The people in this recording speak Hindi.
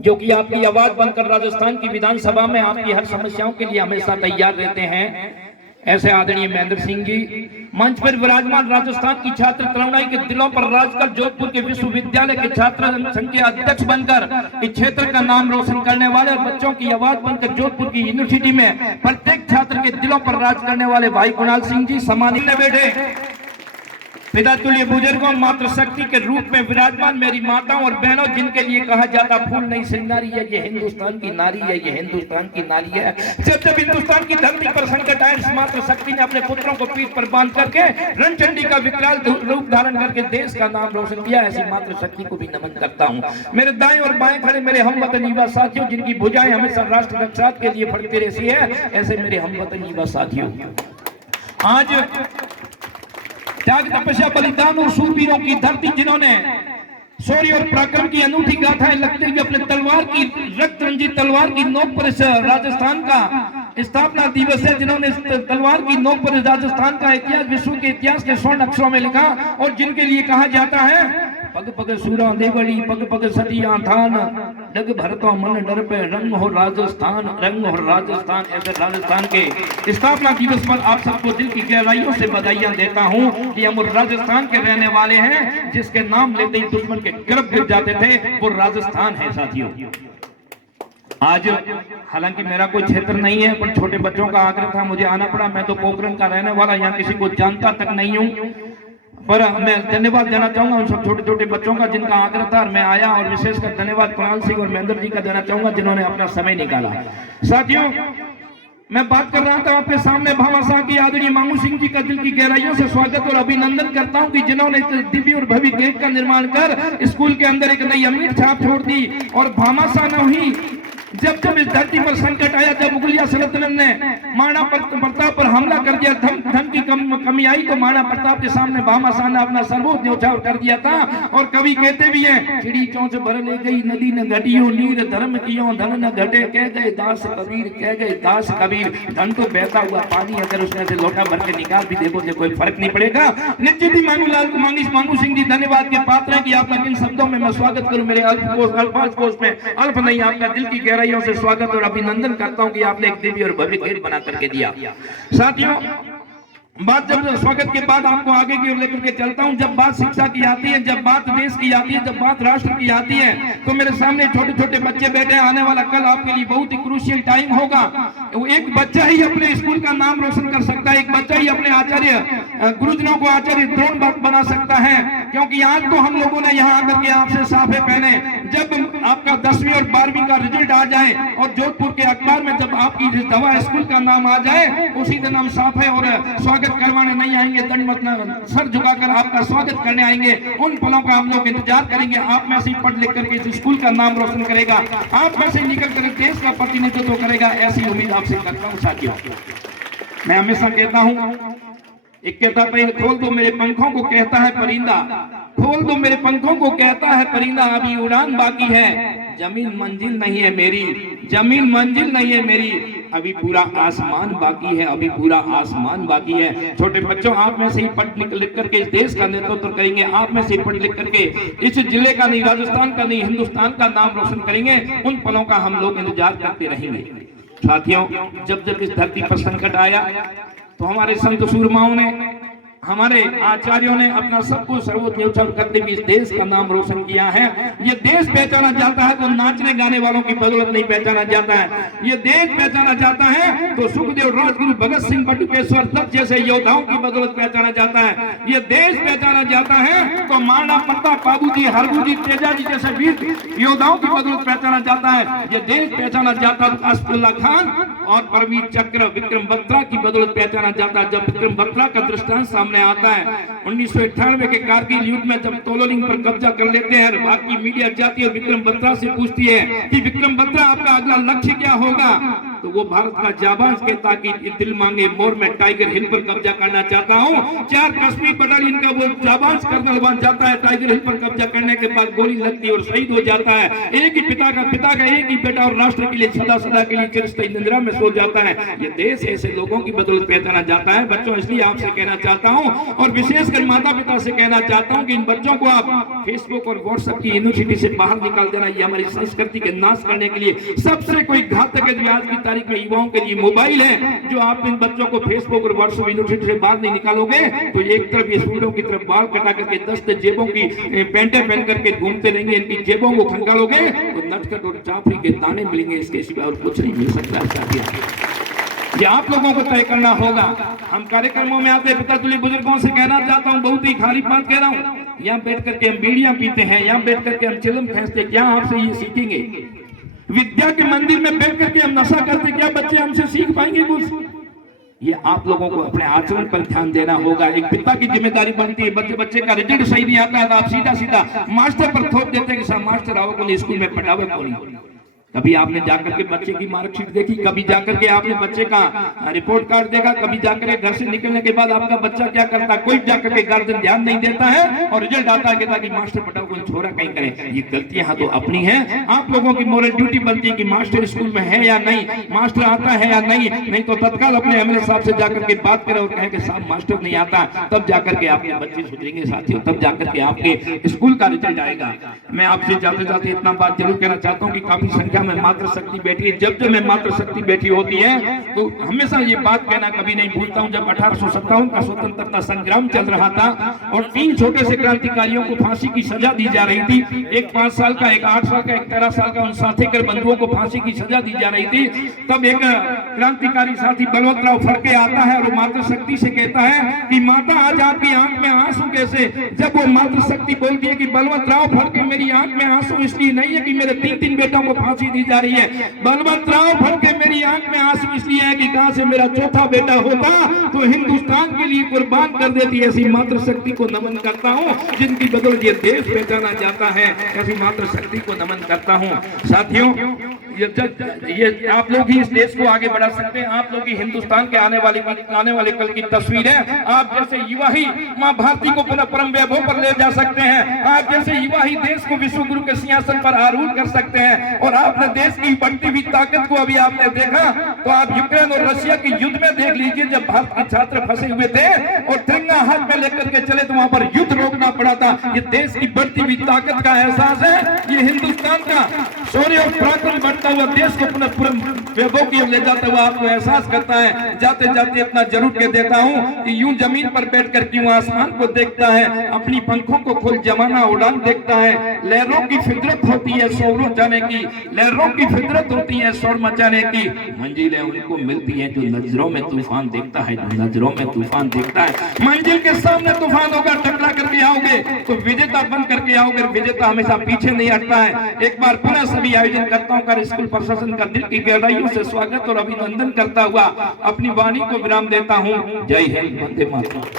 जो कि आपकी आवाज बनकर राजस्थान की विधानसभा में आपकी हर समस्याओं के लिए हमेशा तैयार रहते हैं, ऐसे आदरणीय महेंद्र सिंह जी मंच पर विराजमान राजस्थान की छात्र तरुणाई के दिलों पर राज कर जोधपुर के विश्वविद्यालय के छात्र संघ के अध्यक्ष बनकर इस क्षेत्र का नाम रोशन करने वाले और बच्चों की आवाज बनकर जोधपुर की यूनिवर्सिटी में प्रत्येक छात्र के दिलों पर राज करने वाले भाई कुणाल सिंह जी सम्मानित बैठे पिता तुल्य बुजुर्गों मातृ शक्ति के रूप में विराजमान मेरी माताओं और बहनों, जिनके लिए कहा जाता फूल नहीं श्रृंगारी है, ये हिंदुस्तान की नारी है, ये हिंदुस्तान की नारी है। जब जब हिंदुस्तान की धरती पर संकट आए, इस मातृ शक्ति ने अपने पुत्रों को पीठ पर बांध करके रणचंडी का विकराल रूप धारण करके देश का नाम रोशन किया। ऐसी मातृ शक्ति को भी नमन करता हूँ। मेरे दाएं और बाएं खड़े मेरे हमवतन युवा साथियों, जिनकी भुजाएं हमेशा राष्ट्र रक्षा के लिए फड़ती रहती है, ऐसे मेरे हमवतन युवा साथियों, आज त्याग तपस्या बलिदान और शूरवीरों की धरती, जिन्होंने शौर्य और पराक्रम की अनूठी गाथाएं लगते हुए अपने तलवार की रक्त रंजित तलवार की नोक पर राजस्थान का स्थापना दिवस है, जिन्होंने तलवार की नोक पर राजस्थान का इतिहास विश्व के इतिहास के स्वर्ण अक्षरों में लिखा, और जिनके लिए कहा जाता है पग पग सूरा देवड़ी पग पग सतिया थान डग भरतो मन डर पे रंग हो राजस्थान, रंग हो राजस्थान। ऐसे राजस्थान के स्थापना दिवस पर आप सबको दिल की गहराइयों से बधाइयां देता हूं कि हम राजस्थान के रहने वाले हैं, जिसके नाम लेते ही दुश्मन के गर्भ गिर जाते थे, वो राजस्थान है साथियों। आज हालांकि मेरा कोई क्षेत्र नहीं है, पर छोटे बच्चों का आग्रह था, मुझे आना पड़ा। मैं तो पोखरण का रहने वाला, यहाँ किसी को जानता तक नहीं हूँ, पर मैं धन्यवाद देना चाहूंगा उन सब छोटे छोटे बच्चों का जिनका आग्रह था और मैं आया, और विशेषकर धन्यवाद कुणाल सिंह और महेंद्र जी का देना चाहूंगा, जिन्होंने अपना समय निकाला। साथियों, मैं बात कर रहा था आपके सामने भामाशाह की आदरणीय मामू सिंह जी का दिल की गहराइयों से स्वागत और अभिनंदन करता हूं कि जिन्होंने दिव्य और भव्य गेट का निर्माण कर स्कूल के अंदर एक नई अमीर छाप छोड़ दी। और भामाशाह न हुई, जब जब इस धरती पर संकट आया, जब मुगलिया सल्तनत ने महाराणा प्रताप पर हमला कर दिया, धन की कमी आई, तो महाराणा प्रताप के सामने भामाशाह ने अपना सर्वोच्च न्यौछावर कर दिया था। और कवि कहते भी हैं, चिड़ी चौंच भर ले गई नदी न घटियो नीर, धर्म कियो धन न घटे, कह गए दास कबीर, कह गए दास कबीर। धन तो बहता हुआ पानी, अगर उसने से लोटा भर के निकाल भी देखो तो कोई फर्क नहीं पड़ेगा। निश्चित ही मांगू सिंह जी धन्यवाद के पात्र हैं कि आपका किन शब्दों में मैं स्वागत करूं। मेरे अल्फाज कोश में अल्फ नहीं, आपका दिल की गहराइयों से स्वागत और अभिनंदन करता हूं कि आपने एक दिव्य और भव्य गेट बना करके दिया। साथियों, बात जब स्वागत के बाद आपको आगे की ओर लेकर के चलता हूं। जब बात शिक्षा की आती है, जब बात देश की आती है, जब बात राष्ट्र की आती है, तो मेरे सामने छोटे छोटे बच्चे बैठे हैं। आने वाला कल आपके लिए बहुत ही क्रूशियल टाइम होगा। एक बच्चा ही अपने स्कूल का नाम रोशन कर सकता है, एक बच्चा ही अपने आचार्य गुरुजनों को आचार्य द्रोण बना सकता है। क्योंकि आज तो हम लोगों ने यहाँ आकर के आपसे साफे पहने, जब आपका 10वीं और 12वीं का रिजल्ट आ जाए और जोधपुर के अखबार में जब आपकी दवा स्कूल का नाम आ जाए, उसी दिन हम साफे और स्वागत करवाने नहीं आएंगे, दंडवत सर झुकाकर आपका स्वागत करने आएंगे। उन पलों का हम लोग इंतजार करेंगे। आप में से पढ़ लिख करके इस स्कूल का नाम रोशन करेगा, आप में से निकल कर देश का प्रतिनिधित्व करेगा, ऐसी उम्मीद आपसे करता हूं साथियों। मैं हमेशा कहता हूं, एक कहता है खोल दो मेरे पंखों को, कहता है परिंदा, खोल दो मेरे पंखों को, कहता है परिंदा, अभी उड़ान बाकी है, जमीन मंजिल नहीं है मेरी, जमीन मंजिल नहीं है मेरी, अभी पूरा आसमान बाकी है, अभी पूरा आसमान बाकी है। छोटे बच्चों, आप में से ही पढ़ लिख करके इस देश का नेतृत्व करेंगे, आप में से पढ़ लिख करके इस जिले का नहीं, राजस्थान का नहीं, हिंदुस्तान का नाम रोशन करेंगे। उन पलों का हम लोग इंतजार करते रहेंगे। साथियों, जब जब इस धरती पर संकट आया, तो हमारे संत सूरमाओं ने, हमारे आचार्यों ने अपना सबको सर्वोच्च न्यौछावर करते हुए इस देश का नाम रोशन किया है। ये देश पहचाना जाता है तो नाचने गाने वालों की बदौलत नहीं पहचाना जाता है। ये देश पहचाना जाता है तो सुखदेव, राजगुरु, भगत सिंह, बटुकेश्वर दत्त जैसे योद्धाओं की बदौलत पहचाना जाता है। ये देश पहचाना जाता है तो महाराणा प्रताप, बाबूजी, हरबूजी, तेजाजी जैसे वीर योद्धाओं की बदौलत पहचाना जाता है। ये देश पहचाना जाता है असफुल्ला खान और परवीर चक्र, विक्रम बत्रा की बदौलत पहचाना जाता है। जब विक्रम बत्रा का दृष्टांत सामने आता है, 1998 के कारगिल युद्ध में जब तोलोलिंग पर कब्जा कर लेते हैं, भारतीय मीडिया जाती है और विक्रम बत्रा से पूछती है कि विक्रम बत्रा, आपका अगला लक्ष्य क्या होगा? तो वो भारत का जाबाज कहता कि दिल मांगे मोर में टाइगर हिल पर कब्जा करना चाहता हूँ। 4 कश्मीर बटालियन का वो जाबाज कर्नल बन जाता है, टाइगर हिल पर कब्जा करने के बाद गोली लगती है और शहीद हो जाता है। एक ही पिता का एक ही बेटा और राष्ट्र के लिए सदा सदा के लिए चिरस्थायी निद्रा में सो जाता है। ये देश ऐसे लोगों की बदौलत पहचाना जाता है। बच्चों, इसलिए आपसे कहना चाहता हूँ और विशेषकर माता पिता से कहना चाहता हूँ कि इन बच्चों को आप फेसबुक और व्हाट्सएप की यूनिवर्सिटी से बाहर निकाल देना। ये हमारी संस्कृति के नाश करने के लिए सबसे कोई घातक है। आज की तारीख में युवाओं के लिए मोबाइल है, जो आप इन बच्चों को फेसबुक और व्हाट्सएप यूनिवर्सिटी से बाहर नहीं निकालोगे तो एक तरफ ये स्टूडेंटों की तरफ बाल कटा करके 10 जेबों की पैंटे पहन करके घूमते रहेंगे, इनकी जेबों को खंगालोगे तो नटखट और जाफरी के दाने मिलेंगे, इसके सिवा और कुछ नहीं मिल सकता। ये आप लोगों को तय करना होगा। हम कार्यक्रमों में आते पिता तुल्य बुजुर्गों से कहना चाहता हूँ, बहुत ही खाली बात कह रहा हूँ, यहाँ बैठ करके हम बीड़ियां पीते हैं, यहाँ बैठ करके हम चिलम फेंकते, क्या आपसे ये सीखेंगे? विद्या के मंदिर में बैठ करके हम नशा करते, क्या बच्चे हमसे सीख पाएंगे कुछ? ये आप लोगों को अपने आचरण पर ध्यान देना होगा। एक पिता की जिम्मेदारी बनती है। बच्चे का रिजल्ट सही नहीं आता है तो आप सीधा सीधा मास्टर पर थोप देते हैं कि साहब मास्टर आओ को स्कूल में पढ़ावे कोई। कभी आपने जाकर के बच्चे की मार्कशीट देखी, कभी जाकर के आपने बच्चे का रिपोर्ट कार्ड देखा, कभी जाकर के घर से निकलने के बाद आपका बच्चा क्या करता है? कोई जाकर के गार्जियन ध्यान नहीं देता है और रिजल्ट आता है कहता कि मास्टर पढ़ाओ कोई छोरा कहीं करे। ये गलतियां तो अपनी है। आप लोगों की मोरल ड्यूटी बनती है कि मास्टर स्कूल में है या नहीं, मास्टर आता है या नहीं तो तत्काल अपने एमएलए साहब से जाकर के बात करें और कहे कि साहब मास्टर नहीं आता, तब जाकर के आपके बच्चे सुधरेंगे साथियों, तब जाकर के आपके स्कूल का रिजल्ट आएगा। मैं आपसे जाते जाते इतना बात जरूर कहना चाहता हूँ कि काफी संख्या में मातृ शक्ति बैठी है। जब मैं मातृ शक्ति बैठी होती है तो हमेशा ये बात कहना कभी नहीं भूलता हूं, जब 1857 का स्वतंत्रता संग्राम चल रहा था और 3 छोटे से क्रांतिकारियों को फांसी की सजा दी जा रही थी, एक 5 साल का, एक 8 साल का, एक 13 साल का, उन साथीकर बंधुओं को फांसी की सजा दी जा रही थी। तब एक क्रांतिकारी साथी बलवंतराव फड़के आता है और मातृ शक्ति से कहता है कि माता आज आपकी आंख में आंसू कैसे? जब वो मातृ शक्ति बोलती है कि बलवंतराव फड़के मेरी आंख में आंसू इसलिए नहीं है कि मेरे 3 बेटों को फांसी दी जा रही है, बलवंतराव फड़के मेरी आंख में आंसू इसलिए है कि कहां से मेरा चौथा बेटा होता तो हिंदुस्तान के लिए कुर्बान कर देती। ऐसी मातृ शक्ति को नमन करता हूं जिनकी बदौलत ये देश पहचाना जाता है। ऐसी मातृ शक्ति को नमन करता हूं। साथियों, ये आप लोग ही इस देश को आगे बढ़ा सकते हैं। आप लोग ही हिंदुस्तान के आने वाले कल की तस्वीर है। आप जैसे युवा ही मां भारती को पुनः परम वैभव पर ले जा सकते हैं। आप जैसे युवा ही देश को विश्व गुरु के सिंहासन पर आरूढ़ कर सकते हैं। और आपने देश की बढ़ती हुई ताकत को अभी आपने देखा तो आप यूक्रेन और रशिया के युद्ध में देख लीजिए, जब भारत के छात्र फंसे हुए थे और तिरंगा हाथ में लेकर के चले तो वहां पर युद्ध रोकना पड़ा था। ये देश की बढ़ती हुई ताकत का एहसास है। ये हिंदुस्तान का शौर्य और पराक्रम बढ़ता हुआ देश को पुनः वैभव की ओर ले जाता हुआ आपको एहसास करता है। जाते जाते इतना जरूर कह देता हूं कि यूं जमीन पर बैठकर क्यों आसमान को देखता है, अपनी पंखों को खोल जमाना उड़ान देखता है। लहरों की फितरत होती है शोरों जाने की, लहरों की फितरत होती है शोर मचाने की। मंजिलें उनको मिलती हैं जो नजरों में तूफान देखता है, जो नजरों में तूफान देखता है। मंजिल के सामने तूफान होगा, टकरा करके आओगे तो विजेता बन करके आओगे। विजेता हमेशा पीछे नहीं हटता है। एक बार पुनः सभी आयोजन करता हूं का स्कूल प्रशासन का दिल की गहराइयों से स्वागत और अभिनंदन करता हुआ अपनी वाणी को विराम देता हूं। जय हिंद, वंदे मातरम।